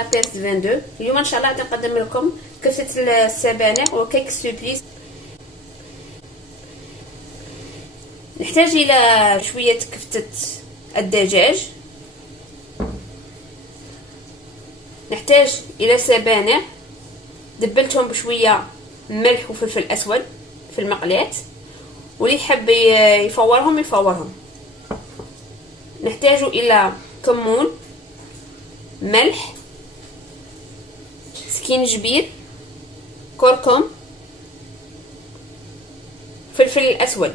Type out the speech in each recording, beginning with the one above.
لابيرس 22. اليوم ان شاء الله غادي نقدم لكم كفتة السبانخ وكيك سوبليس. نحتاج الى شويه كفتة الدجاج، نحتاج الى سبانخ دبلتهم بشويه ملح وفلفل اسود في المقلاة، واللي يحب يفورهم يفورهم. نحتاج الى كمون، ملح، سكينجبير، كركم، فلفل الاسود.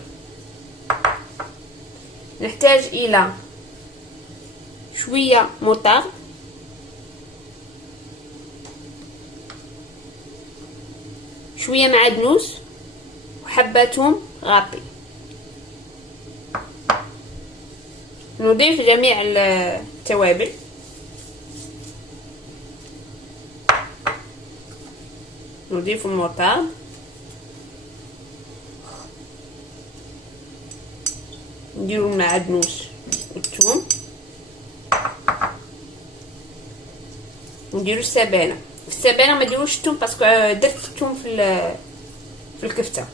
نحتاج الى شويه موطار، شويه معدنوس، وحبة ثوم غابي. نضيف جميع التوابل. نضيف الموطار، نديرو المعدنوس والثوم، نديرو السبانخ. في السبانخ ما ديروش الثوم باسكو درت الثوم في الكفته.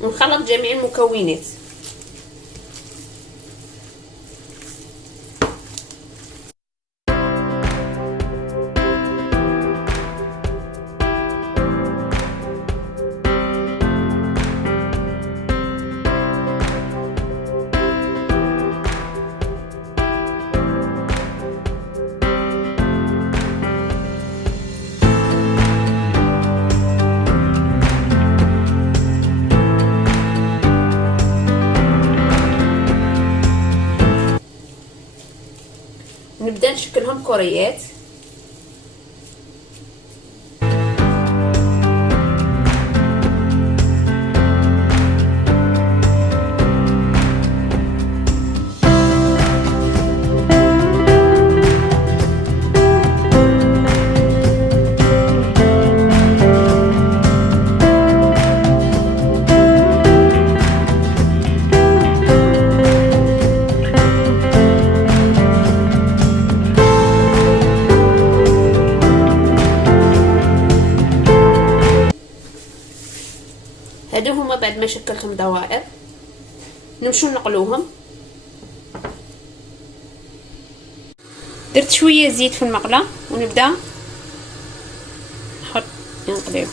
ونخلط جميع المكونات. نبدأ نشكلهم كريات. هادو هما بعد ما شكلتهم دوائر، نمشو نقلوهم. درت شويه زيت في المقله ونبدا نحط نقليهم.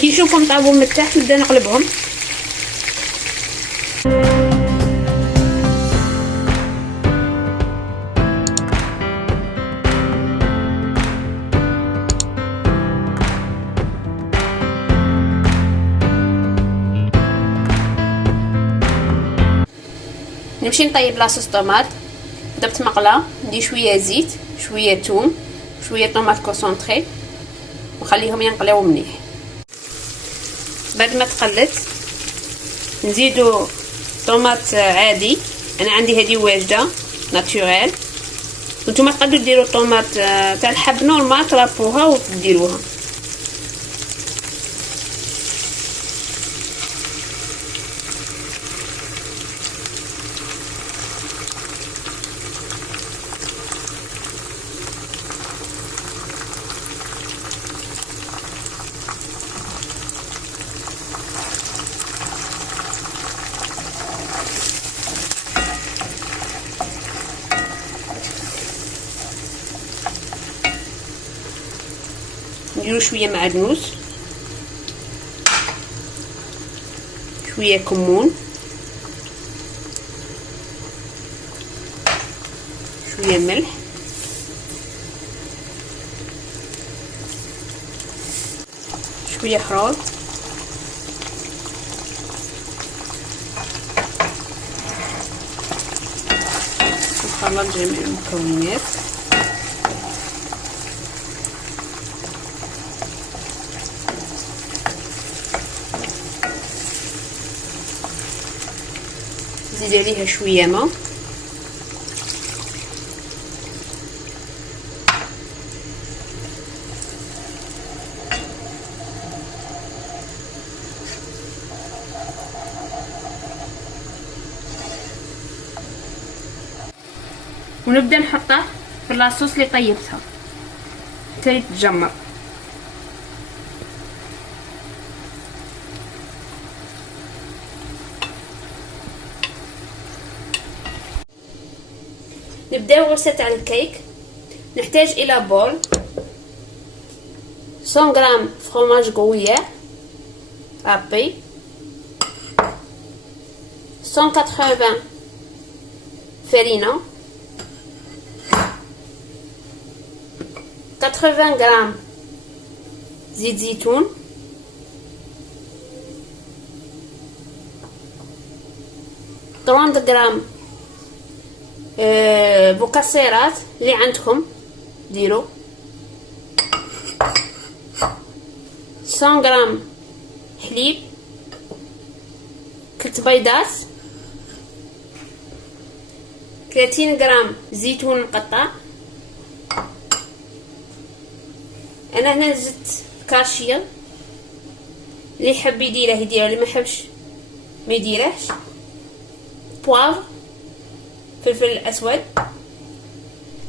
كي نشوفهم طابوا من التحت نبدا نقلبهم. نمشي نطيب لاصوص طوماط. درت مقله، ندير شويه زيت، شويه ثوم، شويه طوماط كونسونطري، ونخليهم ينقلاو مليح. بعد ما تقلت نزيدو طوماط عادي، انا عندي هذه واجده ناتوريل، وانتم تقدروا ديروا الطوماط تاع الحب نورمال ترابوها وديروها. نديرو شويه معدنوس، شويه كمون، شويه ملح، شويه خروط، نخلط جميع المكونات. نزيد عليها شويه ماء. ونبدا نحطه في لاصوص اللي طيبتها حتى تتجمر. نبداو غرسة تاع الكيك. نحتاج الى بول 100 غرام فروماج غرويير رابي، 180 farine, 80 غرام زيت زيتون، 30 غرام مكسرات اللي عندكم ديروا، 100 غرام حليب، 3 بيضات، 30 غرام زيتون مقطع. انا هنا زدت كاشير، اللي يحب يديره يديره، اللي ما يحبش ما يديرهش. بوافر، فلفل اسود،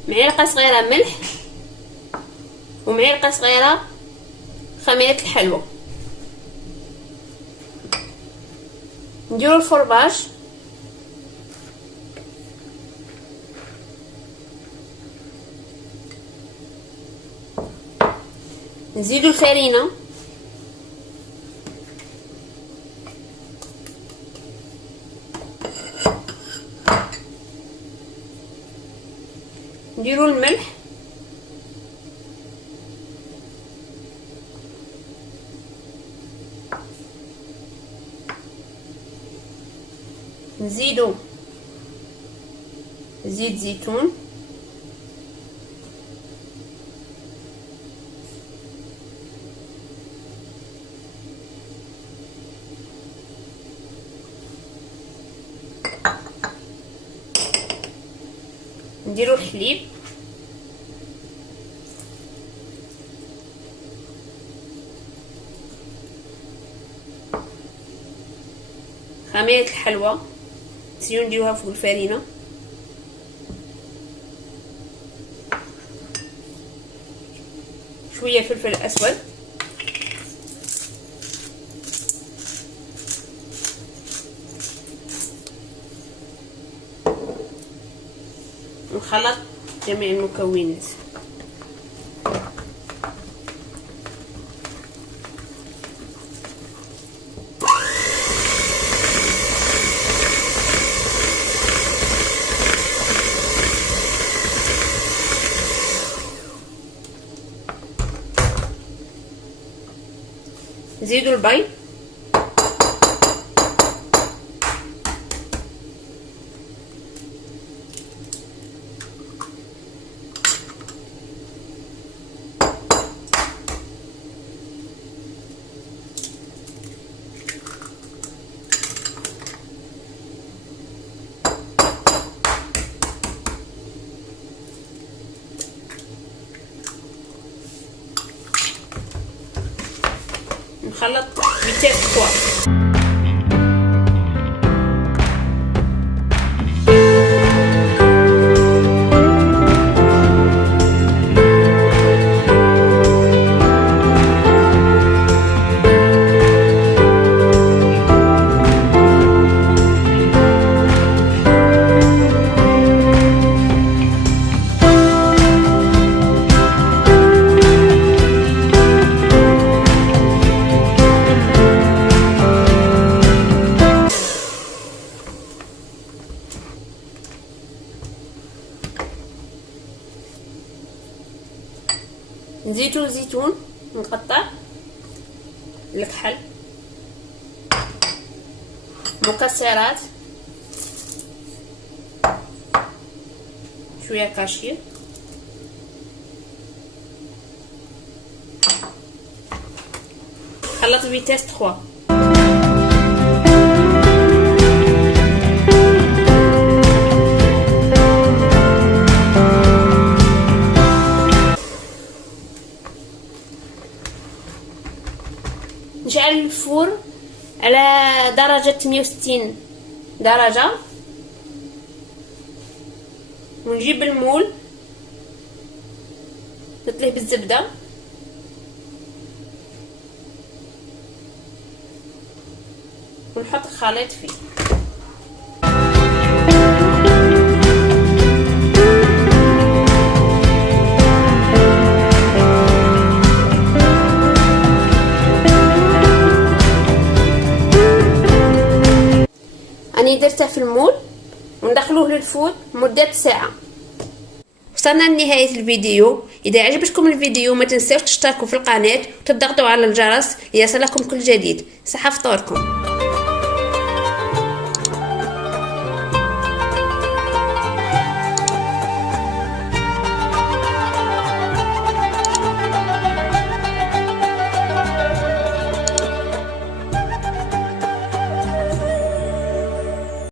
معلقه صغيره ملح، ومعلقه صغيره خميره الحلوى. نديرو الفرباج، نزيدو الفرينه، نديرو الملح، نزيدو زيت زيتون، نديرو الحليب، خميرة الحلوى نسيو نديروها فوق الفرينة، شوية فلفل اسود، نخلط جميع المكونات. نزيدو البيض، نخلط بتيست 3. نزيدو الزيتون مقطع، الكحل، مكسرات، شويه كاشير، خلط بتيست 3. ونشعل الفور على درجة 160 درجة، ونجيب المول نطليه بالزبدة ونحط الخليط فيه. أنا درته في المول وندخلوه للفور مدة ساعة. وصلنا لنهاية الفيديو. إذا عجبتكم الفيديو ما تنسوش تشتركوا في القناة وتضغطوا على الجرس ليصلكم كل جديد. صحة فطوركم.